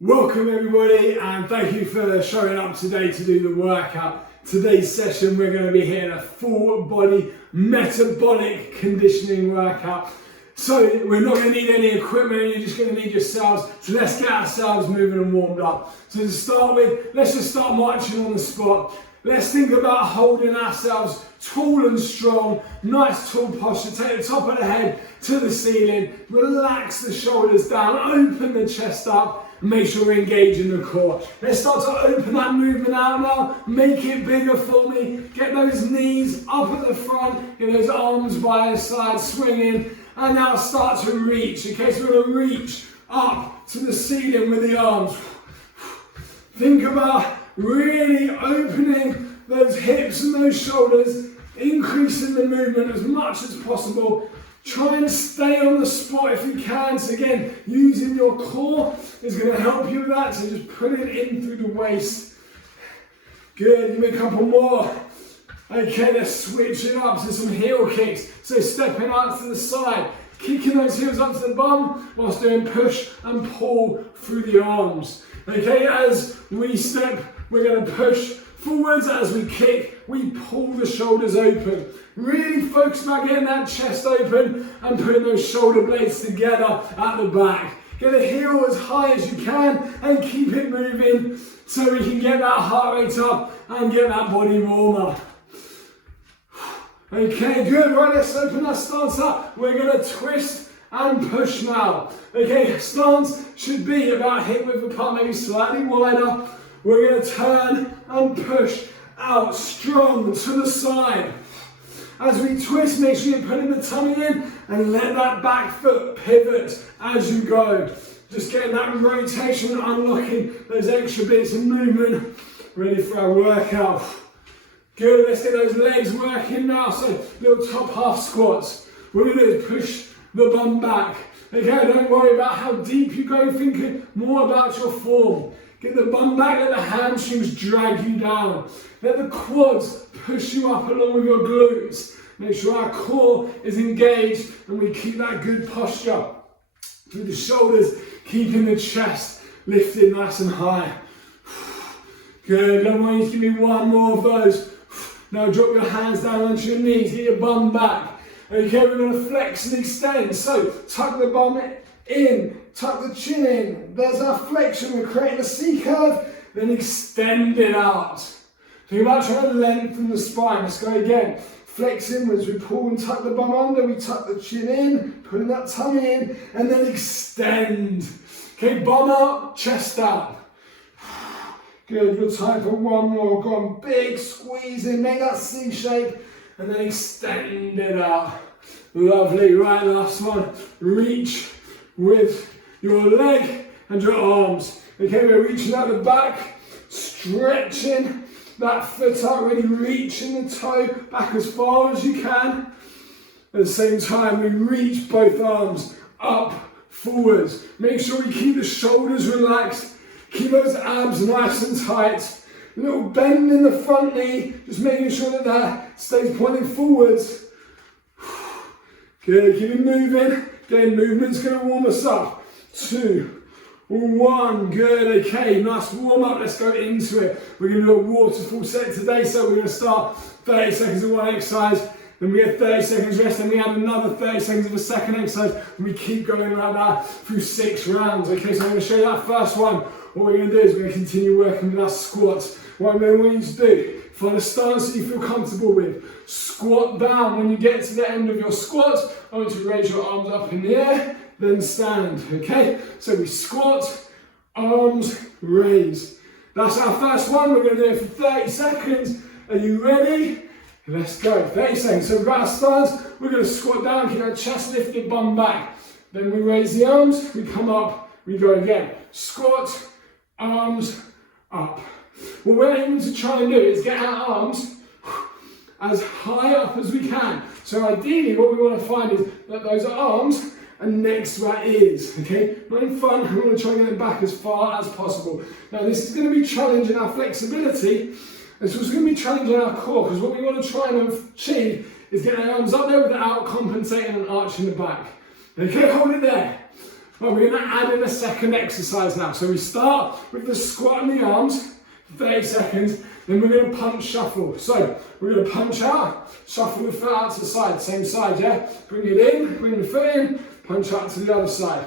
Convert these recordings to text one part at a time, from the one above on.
Welcome everybody, and thank you for showing up today to do the workout. Today's session we're going to be hitting a full body metabolic conditioning workout. So we're not going to need any equipment, you're just going to need yourselves. So let's get ourselves moving and warmed up. So to start with, let's just start marching on the spot. Let's think about holding ourselves tall and strong, nice tall posture. Take the top of the head to the ceiling, relax the shoulders down, open the chest up. Make sure we're engaging the core. Let's start to open that movement out now. Make it bigger for me. Get those knees up at the front. Get those arms by your side swinging. And now start to reach. Okay, so we're going to reach up to the ceiling with the arms. Think about really opening those hips and those shoulders. Increasing the movement as much as possible. Try and stay on the spot if you can. So again, using your core is going to help you with that. So just put it in through the waist. Good, give me a couple more. Okay, let's switch it up to some heel kicks. So stepping out to the side, kicking those heels up to the bum whilst doing push and pull through the arms. Okay, as we step, we're going to push forwards. As we kick, we pull the shoulders open. Really focus about getting that chest open and putting those shoulder blades together at the back. Get the heel as high as you can and keep it moving so we can get that heart rate up and get that body warmer. Okay, good. Right, let's open that stance up. We're going to twist and push now. Okay, stance should be about hip width apart, maybe slightly wider. We're going to turn and push out strong to the side. As we twist, make sure you're putting the tummy in and let that back foot pivot as you go. Just getting that rotation, unlocking those extra bits of movement, ready for our workout. Good, let's get those legs working now. So little top half squats. What we're going to do is push the bum back. Okay, don't worry about how deep you go, thinking more about your form. Get the bum back, let the hamstrings drag you down. Let the quads push you up along with your glutes. Make sure our core is engaged and we keep that good posture. Through the shoulders, keeping the chest lifted nice and high. Good, I want you to give me one more of those. Now drop your hands down onto your knees, get your bum back. Okay, we're going to flex and extend. So tuck the bum in, tuck the chin in. There's our flexion. We're creating a C curve, then extend it out. Think about trying to lengthen the spine. Let's go again. Flex inwards. We pull and tuck the bum under. We tuck the chin in, putting that tummy in, and then extend. Okay, bum up, chest out. Good. We'll time for one more. Go on, big squeeze in. Make that C shape, and then extend it out. Lovely. Right, last one. Reach with your leg and your arms. Okay, we're reaching out the back, stretching that foot up, really reaching the toe back as far as you can. At the same time, we reach both arms up, forwards. Make sure we keep the shoulders relaxed, keep those abs nice and tight. A little bend in the front knee, just making sure that that stays pointing forwards. Good, keep it moving. Again, movement's going to warm us up. 2, 1, good, okay, nice warm up, let's go into it. We're going to do a waterfall set today, so we're going to start 30 seconds of one exercise, then we get 30 seconds rest, then we add another 30 seconds of a second exercise, and we keep going like that through 6 rounds. Okay, so I'm going to show you that first one. What we're going to do is we're going to continue working with our squats. What I'm going to want you to do, find a stance that you feel comfortable with. Squat down. When you get to the end of your squat, I want you to raise your arms up in the air, then stand, okay? So we squat, arms, raise. That's our first one. We're going to do it for 30 seconds. Are you ready? Let's go. 30 seconds. So we've got our stance. We're going to squat down, keep our chest lifted, bum back. Then we raise the arms, we come up, we go again. Squat, arms, up. What we're aiming to try and do is get our arms as high up as we can. So ideally what we want to find is that those arms are next to our ears, okay? Not in front, we want to try and get them back as far as possible. Now this is going to be challenging our flexibility It's also going to be challenging our core, because what we want to try and achieve is get our arms up there without compensating and arching the back. Okay, hold it there. Well, we're going to add in a second exercise now. So we start with the squat and the arms, 30 seconds, then we're going to punch shuffle. So we're going to punch out, shuffle the foot out to the side, same side, yeah? Bring it in, bring the foot in, punch out to the other side.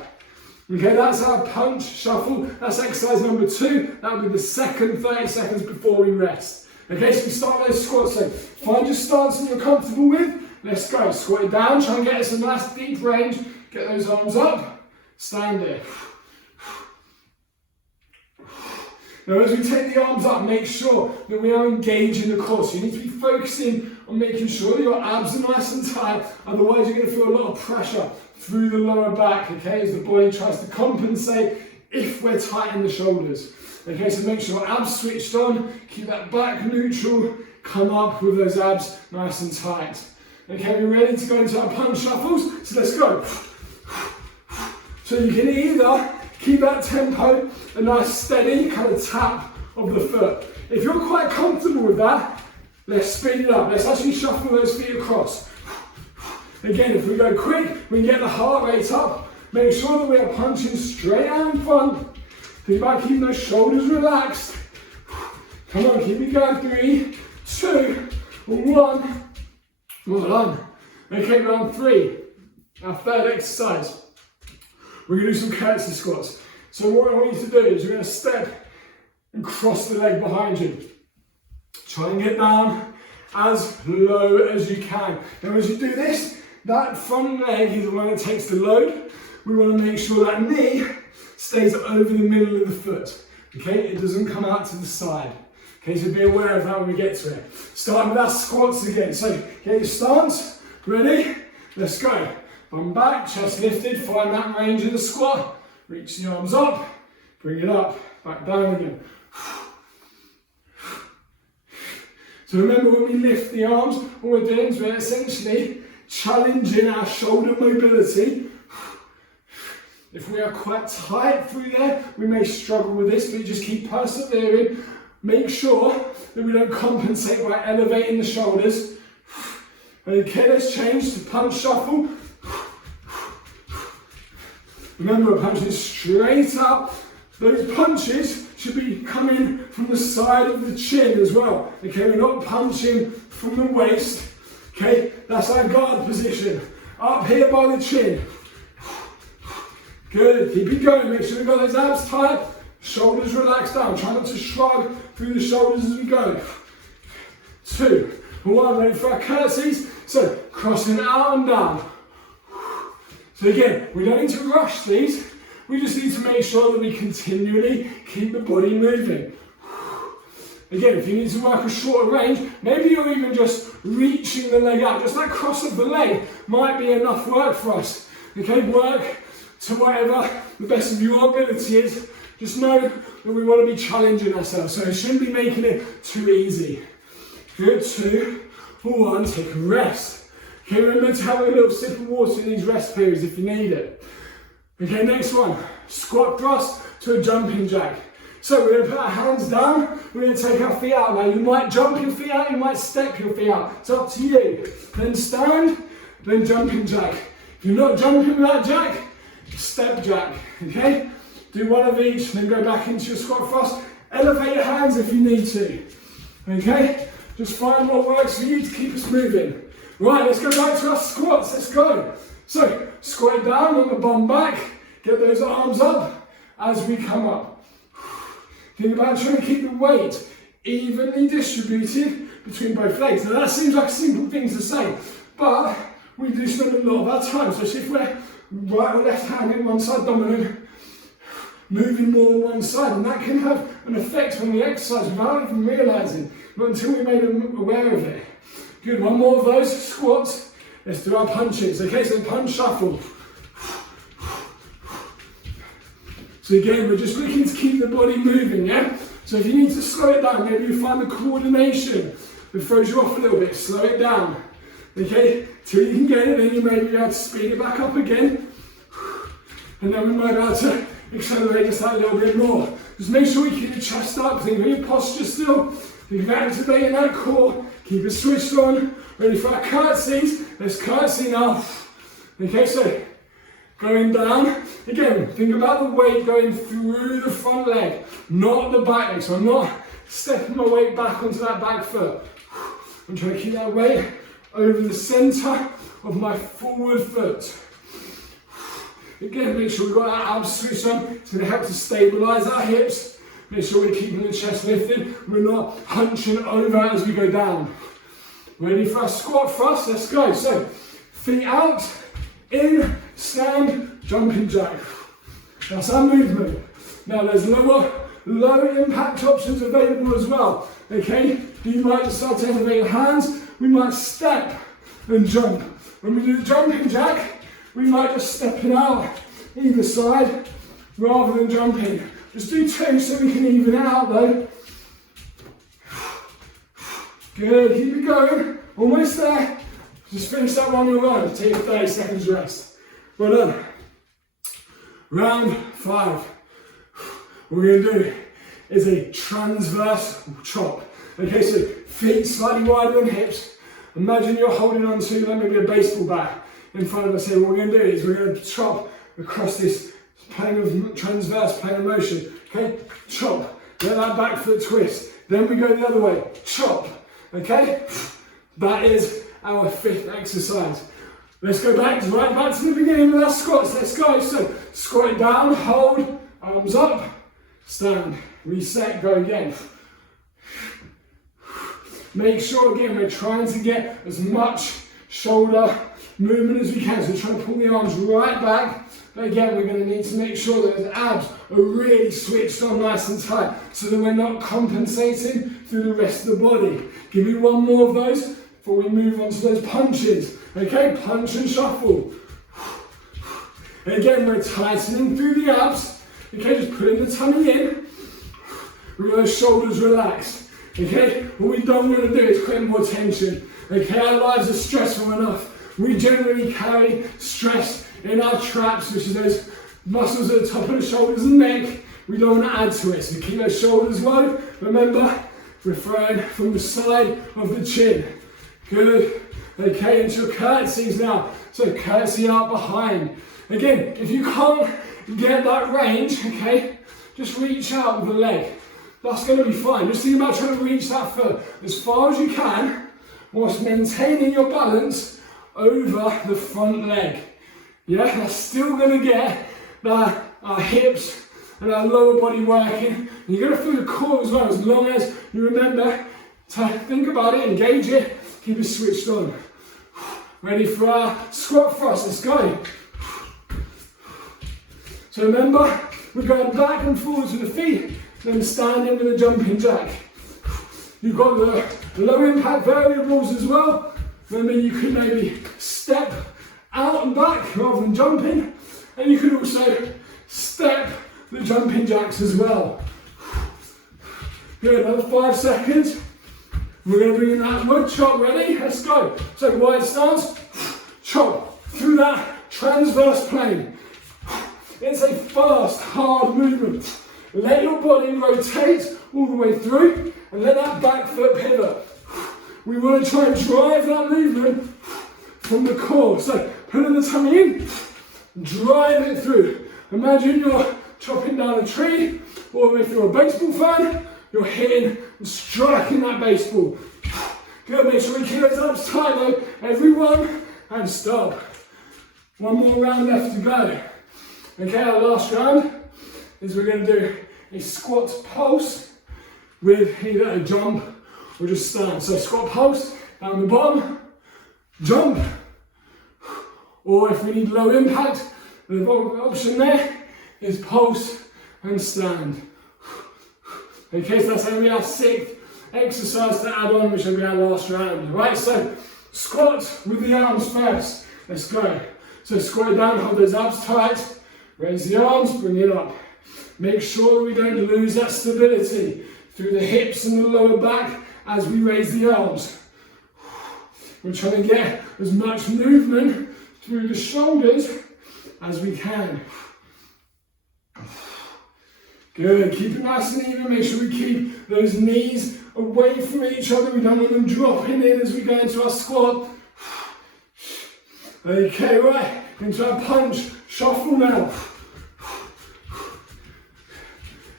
Okay, that's our punch shuffle. That's exercise number 2. That'll be the second 30 seconds before we rest. Okay, so we start those squats. So find your stance that you're comfortable with. Let's go. Squat it down, try and get us a nice deep range. Get those arms up. Stand there. Now as we take the arms up, make sure that we are engaging the core. So you need to be focusing on making sure that your abs are nice and tight, otherwise you're going to feel a lot of pressure through the lower back, okay, as the body tries to compensate if we're tight in the shoulders. Okay, so make sure abs switched on, keep that back neutral, come up with those abs nice and tight. Okay, we're ready to go into our punch shuffles, so let's go. So you can either keep that tempo, a nice steady kind of tap of the foot. If you're quite comfortable with that, let's speed it up. Let's actually shuffle those feet across. Again, if we go quick, we can get the heart rate up. Make sure that we are punching straight out in front. Think about keeping those shoulders relaxed. Come on, keep it going. 3, 2, 1. Well done. Okay, round 3. Our third exercise. We're going to do some curtsy squats. So what I want you to do is you're going to step and cross the leg behind you. Try and get down as low as you can. Now as you do this, that front leg is the one that takes the load. We want to make sure that knee stays over the middle of the foot. Okay, it doesn't come out to the side. Okay, so be aware of that when we get to it. Start with our squats again. So get your stance, ready? Let's go. Bum back, chest lifted, find that range in the squat. Reach the arms up, bring it up, back down again. So remember when we lift the arms, what we're doing is we're essentially challenging our shoulder mobility. If we are quite tight through there, we may struggle with this, but just keep persevering. Make sure that we don't compensate by elevating the shoulders. Okay, let's change to punch shuffle. Remember, we're punching straight up. Those punches should be coming from the side of the chin as well. Okay, we're not punching from the waist. Okay, that's our guard position. Up here by the chin. Good, keep it going. Make sure we've got those abs tight. Shoulders relaxed down. Try not to shrug through the shoulders as we go. 2, 1, ready for our curtsies. So, crossing out and down. So again, we don't need to rush these. We just need to make sure that we continually keep the body moving. Again, if you need to work a shorter range, maybe you're even just reaching the leg out. Just that cross of the leg might be enough work for us. Okay, work to whatever the best of your ability is. Just know that we want to be challenging ourselves. So it shouldn't be making it too easy. Good, 2, 1, take a rest. Okay, remember to have a little sip of water in these rest periods if you need it. Okay, next one, squat thrust to a jumping jack. So we're going to put our hands down, we're going to take our feet out. Now you might jump your feet out, you might step your feet out. It's up to you. Then stand, then jumping jack. If you're not jumping with that jack, step jack, okay? Do one of each, then go back into your squat thrust. Elevate your hands if you need to, okay? Just find what works for you to keep us moving. Right, let's go back to our squats, let's go. So, squat down on the bum back, get those arms up as we come up. Think about trying to keep the weight evenly distributed between both legs. Now that seems like a simple thing to say, but we do spend a lot of our time, especially if we're right or left hand in one side dominant, moving more on one side, and that can have an effect on the exercise without even realising, not until we made them aware of it. Good, one more of those squats. Let's do our punches. Okay, so punch shuffle. So again, we're just looking to keep the body moving, yeah? So if you need to slow it down, maybe you find the coordination that throws you off a little bit, slow it down. Okay, till you can get it, then you may be able to speed it back up again. And then we might be able to accelerate just that a little bit more. Just make sure we keep your chest up, think of your posture still. Keep activating that core. Keep it switched on. Ready for our curtsies. Let's curtsy now. Okay, so going down. Again, think about the weight going through the front leg, not the back leg. So I'm not stepping my weight back onto that back foot. I'm trying to keep that weight over the center of my forward foot. Again, make sure we've got that abs switch on. It's going to help to stabilize our hips. Make sure we're keeping the chest lifted. We're not hunching over as we go down. Ready for our squat thrust? Let's go. So, feet out, in, stand, jumping jack. That's our movement. Now there's low impact options available as well. Okay, you might just start to elevate your hands. We might step and jump. When we do the jumping jack, we might just step it out either side rather than jumping. Just do two so we can even it out though. Good, keep it going. Almost there. Just finish that one on your own. Take a 30 seconds rest. Well done. Round 5. What we're going to do is a transverse chop. Okay, so feet slightly wider than hips. Imagine you're holding on to like maybe a baseball bat in front of us here. What we're going to do is we're going to chop across this plane of transverse plane of motion. Okay, chop. Let that back foot twist. Then we go the other way. Chop. Okay, that is our 5th exercise. Let's go back to the beginning with our squats. Let's go. So squat down, hold, arms up, stand, reset, go again. Make sure again we're trying to get as much shoulder movement as we can. So trying to pull the arms right back. But again, we're going to need to make sure that those abs are really switched on nice and tight so that we're not compensating through the rest of the body. Give me one more of those before we move on to those punches. Okay, punch and shuffle. And again, we're tightening through the abs. Okay, just putting the tummy in. With those shoulders relaxed. Okay, what we don't want to do is create more tension. Okay, our lives are stressful enough. We generally carry stress in our traps, which is those muscles at the top of the shoulders and neck. We don't want to add to it, so keep those shoulders low. Remember, we're throwing from the side of the chin. Good. Okay, into your curtsies now. So curtsy out behind. Again, if you can't get that range, okay, just reach out with the leg. That's going to be fine. Just think about trying to reach that foot as far as you can whilst maintaining your balance over the front leg. Yeah, that's still going to get our hips and our lower body working. And you're going to feel the core as well, as long as you remember to think about it, engage it, keep it switched on. Ready for our squat thrust, let's go. So remember, we're going back and forwards with the feet, then standing with a jumping jack. You've got the low impact variables as well. Remember, you could maybe step out and back rather than jumping, and you could also step the jumping jacks as well. Good, another 5 seconds. We're going to bring in that wood chop, ready? Let's go. So wide stance, chop through that transverse plane. It's a fast, hard movement. Let your body rotate all the way through and let that back foot pivot. We want to try and drive that movement from the core. So pulling the tummy in, drive it through. Imagine you're chopping down a tree, or if you're a baseball fan, you're hitting and striking that baseball. Good, make sure we keep those abs tight though. Everyone, and stop. One more round left to go. Okay, our last round is we're going to do a squat pulse with either a jump or just stand. So squat pulse, down the bottom, jump. Or if we need low impact, the option there is pulse and stand. Okay, so that's going to be our 6th exercise to add on, which will be our last round. Right, so squat with the arms first. Let's go. So squat it down, hold those abs tight. Raise the arms, bring it up. Make sure we don't lose that stability through the hips and the lower back as we raise the arms. We're trying to get as much movement through the shoulders as we can. Good, keep it nice and even. Make sure we keep those knees away from each other. We don't want them dropping in as we go into our squat. Okay, right, into our punch, shuffle now.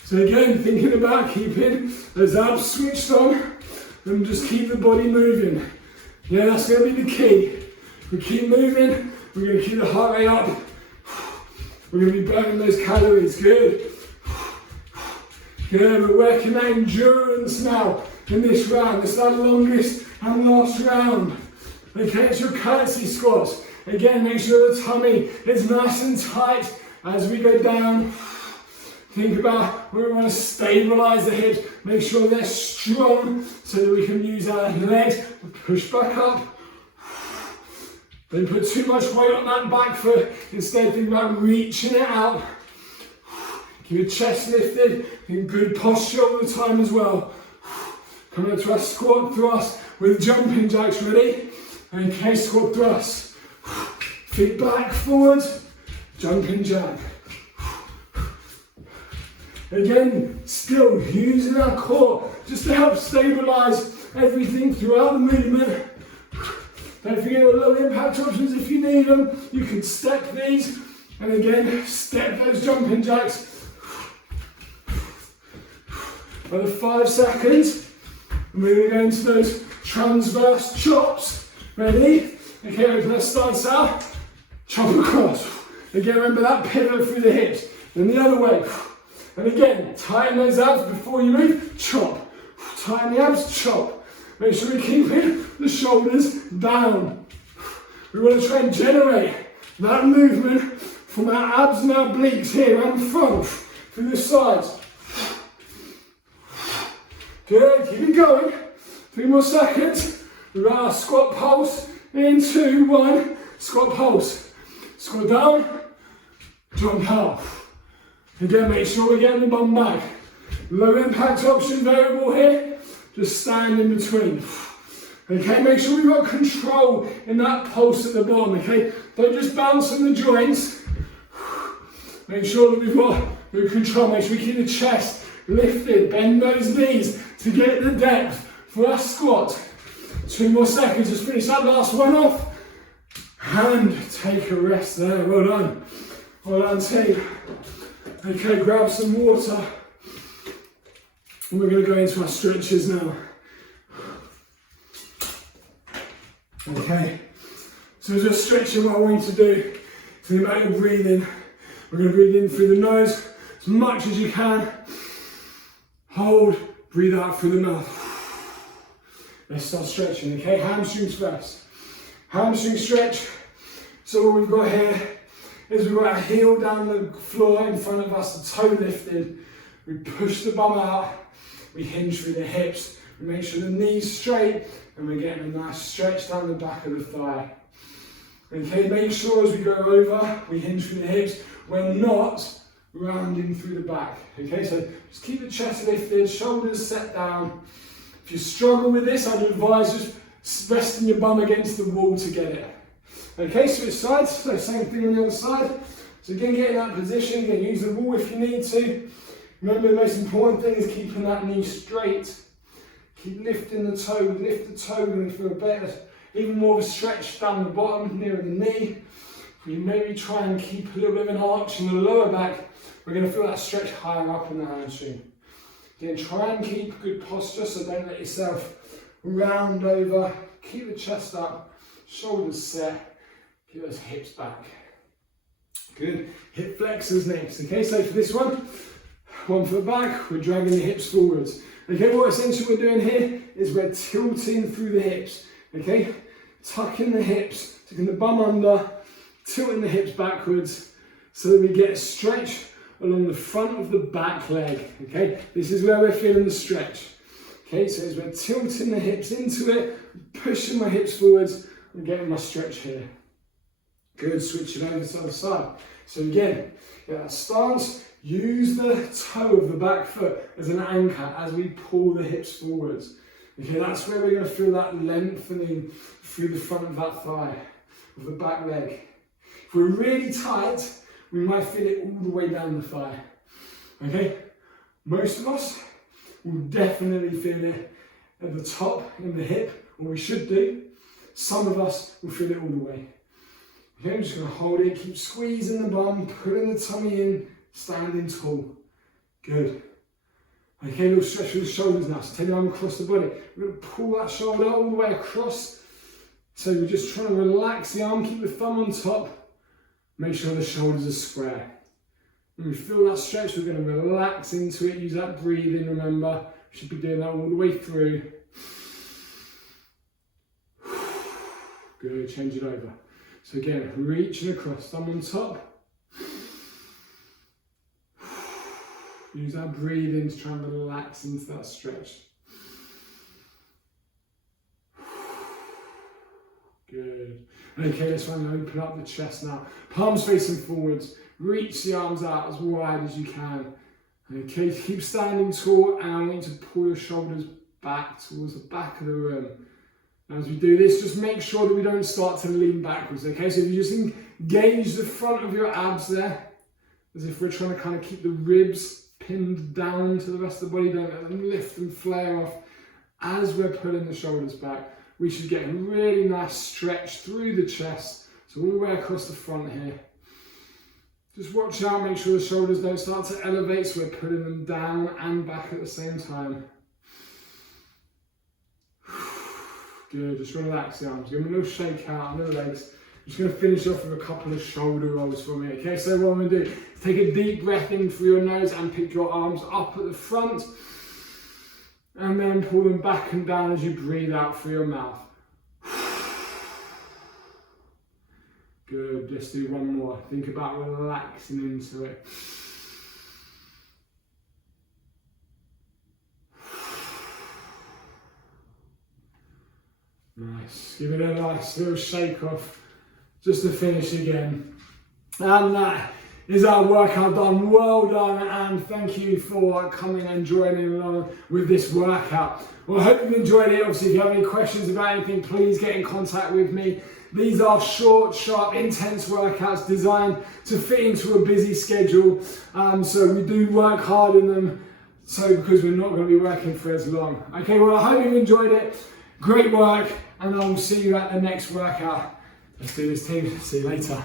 So again, thinking about keeping those abs switched on and just keep the body moving. Yeah, that's going to be the key. We keep moving, we're going to keep the heart rate up. We're going to be burning those calories, good. Good, we're working that endurance now in this round. It's our longest and last round. Okay, it's your curtsy squats. Again, make sure the tummy is nice and tight as we go down. Think about where we want to stabilize the hips. Make sure they're strong so that we can use our legs to push back up. Don't put too much weight on that back foot. Instead, think about reaching it out. Keep your chest lifted, in good posture all the time as well. Coming up to our squat thrust with jumping jacks, ready? Okay, squat thrust. Feet back, forward, jumping jack. Again, still using our core just to help stabilize everything throughout the movement. Don't forget the low impact options if you need them. You can step these, and again, step those jumping jacks. Another 5 seconds. And we're going to go into those transverse chops. Ready? Okay, open our stance out. Chop across. Again, remember that pivot through the hips. Then the other way. And again, tighten those abs before you move. Chop. Tighten the abs, chop. Make sure we're keeping the shoulders down. We want to try and generate that movement from our abs and our obliques here and front, through the sides. Good, keep it going. 3 more seconds. We've got our squat pulse. In 2, 1, squat pulse. Squat down, jump out. Again, make sure we're getting the bum back. Low impact option variable here. Just stand in between. Okay, make sure we've got control in that pulse at the bottom, okay? Don't just bounce on the joints. Make sure that we've got good control. Make sure we keep the chest lifted. Bend those knees to get the depth for our squat. 2 more seconds, just finish that last one off. And take a rest there, well done. Well done, team. Okay, grab some water. And we're going to go into our stretches now. Okay, so just stretching, what I want you to do, think about your breathing. We're going to breathe in through the nose as much as you can. Hold, breathe out through the mouth. Let's start stretching, okay? Hamstrings first. Hamstring stretch. So what we've got here is we've got our heel down the floor in front of us, the toe lifted. We push the bum out. We hinge through the hips. We make sure the knees straight, and we're getting a nice stretch down the back of the thigh. Okay, make sure as we go over, we hinge through the hips. We're not rounding through the back. Okay, so just keep the chest lifted, shoulders set down. If you struggle with this, I'd advise just resting your bum against the wall to get it. Okay, switch sides, so same thing on the other side. So again, get in that position, again, use the wall if you need to. Remember, the most important thing is keeping that knee straight. Keep lifting the toe, lift the toe, and feel better. Even more of a stretch down the bottom, nearer the knee. We maybe try and keep a little bit of an arch in the lower back. We're going to feel that stretch higher up in the hamstring. Again, try and keep good posture, so don't let yourself round over. Keep the chest up, shoulders set, keep those hips back. Good. Hip flexors next. Okay, so for this one foot back, we're dragging the hips forwards. Okay, what essentially we're doing here is we're tilting through the hips. Okay, tucking the hips, taking the bum under, tilting the hips backwards so that we get a stretch along the front of the back leg. Okay, this is where we're feeling the stretch. Okay, so as we're tilting the hips into it, pushing my hips forwards, I'm getting my stretch here. Good, switching over to the other side. So again, get that stance, use the toe of the back foot as an anchor as we pull the hips forwards. Okay, that's where we're going to feel that lengthening through the front of that thigh, of the back leg. If we're really tight, we might feel it all the way down the thigh. Okay, most of us will definitely feel it at the top in the hip, or we should do. Some of us will feel it all the way. Okay, I'm just going to hold it, keep squeezing the bum, putting the tummy in, standing tall. Good. Okay, a little stretch through the shoulders now. So take the arm across the body. We're going to pull that shoulder all the way across. So we're just trying to relax the arm, keep the thumb on top. Make sure the shoulders are square. When we feel that stretch, we're going to relax into it. Use that breathing, remember. We should be doing that all the way through. Good, change it over. So again, reaching across, thumb on top. Use that breathing to try and relax into that stretch. Good. Okay, let's try and open up the chest now. Palms facing forwards. Reach the arms out as wide as you can. Okay, keep standing tall, and I want you to pull your shoulders back towards the back of the room. As we do this, just make sure that we don't start to lean backwards, okay? So if you just engage the front of your abs there, as if we're trying to kind of keep the ribs pinned down to the rest of the body, don't let them lift and flare off. As we're pulling the shoulders back, we should get a really nice stretch through the chest, so all the way across the front here. Just watch out, make sure the shoulders don't start to elevate, so we're putting them down and back at the same time. Good, just relax the arms. Give them a little shake out on the legs. I'm just going to finish off with a couple of shoulder rolls for me. Okay, so what I'm going to do, take a deep breath in through your nose and pick your arms up at the front. And then pull them back and down as you breathe out through your mouth. Good, let's do one more. Think about relaxing into it. Nice, give it a nice little shake off just to finish again. And that is our workout done. Well done, and thank you for coming and joining along with this workout. Well, I hope you've enjoyed it. Obviously, if you have any questions about anything, please get in contact with me. These are short, sharp, intense workouts designed to fit into a busy schedule. So we do work hard in them, because we're not going to be working for as long. Okay, well, I hope you've enjoyed it. Great work, and I will see you at the next workout. Let's do this, team. See you later.